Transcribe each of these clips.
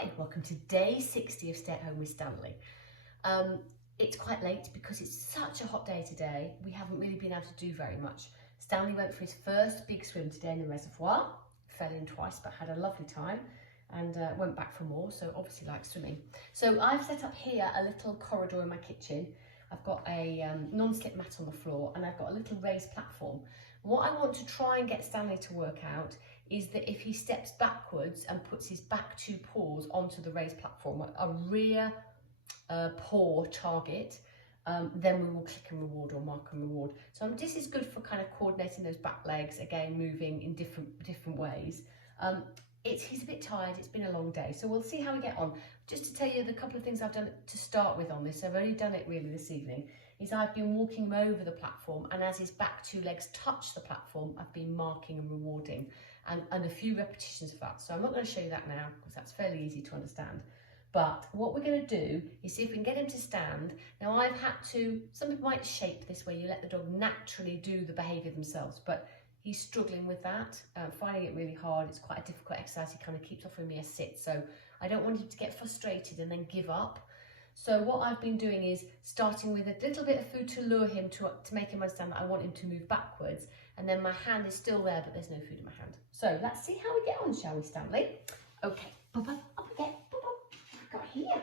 Hi, welcome to day 60 of Stay at Home with Stanley. It's quite late because it's such a hot day today. We haven't really been able to do very much. Stanley went for his first big swim today in the reservoir, fell in twice but had a lovely time, and went back for more, so obviously likes swimming. So I've set up here a little corridor in my kitchen. I've got a non-slip mat on the floor and I've got a little raised platform. What I want to try and get Stanley to work out is that if he steps backwards and puts his back two paws onto the raised platform, a rear paw target, then we will click and reward or mark and reward. So this is good for kind of coordinating those back legs, again moving in different ways. He's a bit tired, it's been a long day, so we'll see how we get on. Just to tell you the couple of things I've done to start with on this, I've only done it really this evening, is I've been walking him over the platform, and as his back two legs touch the platform, I've been marking and rewarding, and a few repetitions of that. So I'm not going to show you that now because that's fairly easy to understand. But what we're going to do is see if we can get him to stand. Now I've had to, some people might shape this where you let the dog naturally do the behaviour themselves, but he's struggling with that, finding it really hard. It's quite a difficult exercise. He kind of keeps offering me a sit. So I don't want him to get frustrated and then give up. So what I've been doing is starting with a little bit of food to lure him to make him understand that I want him to move backwards. And then my hand is still there, but there's no food in my hand. So let's see how we get on, shall we, Stanley? Okay, Bubba, up again. Bubba, what have we got here?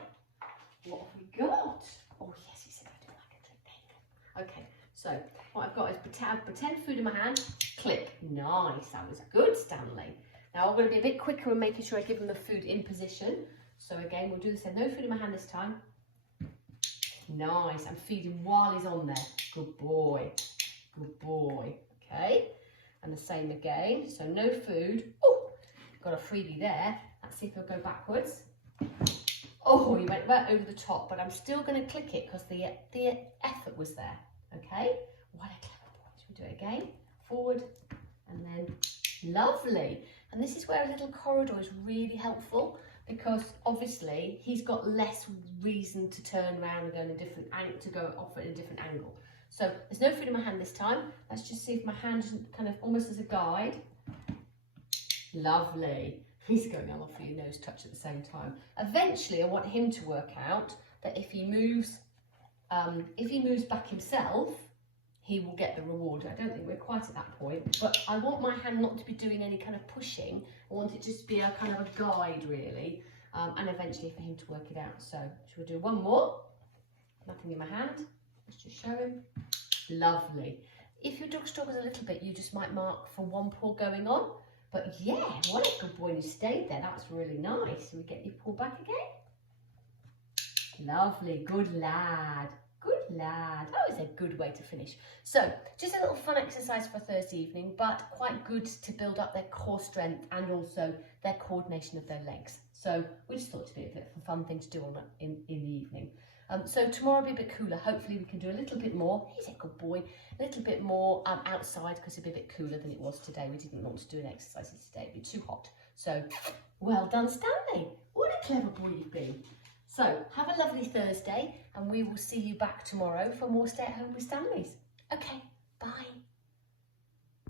What have we got? Oh yes, he said I do like a click. There you go. Okay, so what I've got is pretend food in my hand. Click. Nice, that was good, Stanley. Now I'm going to be a bit quicker and making sure I give him the food in position. So again, we'll do the same. No food in my hand this time. Nice, I'm feeding while he's on there. Good boy, good boy. Okay, and the same again. So no food. Oh, got a freebie there. Let's see if he'll go backwards. Oh, he went right over the top, but I'm still going to click it because the effort was there. Okay, what a clever boy. Should we do it again? Forward and then lovely. And this is where a little corridor is really helpful, because obviously he's got less reason to turn around and go in a different angle, to go off at a different angle. So there's no food in my hand this time. Let's just see if my hand isn't kind of almost as a guide. Lovely. He's going on for your nose touch at the same time. Eventually, I want him to work out that if he moves back himself, he will get the reward. I don't think we're quite at that point, but I want my hand not to be doing any kind of pushing. I want it just to be a kind of a guide, really, and eventually for him to work it out. So shall we do one more? Nothing in my hand. Let's just show him. Lovely. If your dog struggles a little bit, you just might mark for one paw going on. But yeah, what a good boy, you stayed there. That's really nice. So we get your paw back again. Lovely. Good lad. Good lad. That was a good way to finish. So just a little fun exercise for Thursday evening, but quite good to build up their core strength and also their coordination of their legs. So we just thought it'd be a bit of a fun thing to do in the evening. So tomorrow will be a bit cooler. Hopefully we can do a little bit more. He's a good boy. A little bit more outside because it'll be a bit cooler than it was today. We didn't want to do an exercise today. It'd be too hot. So well done, Stanley. What a clever boy you've been. So have a lovely Thursday, and we will see you back tomorrow for more Stay at Home with Stanleys. Okay, bye.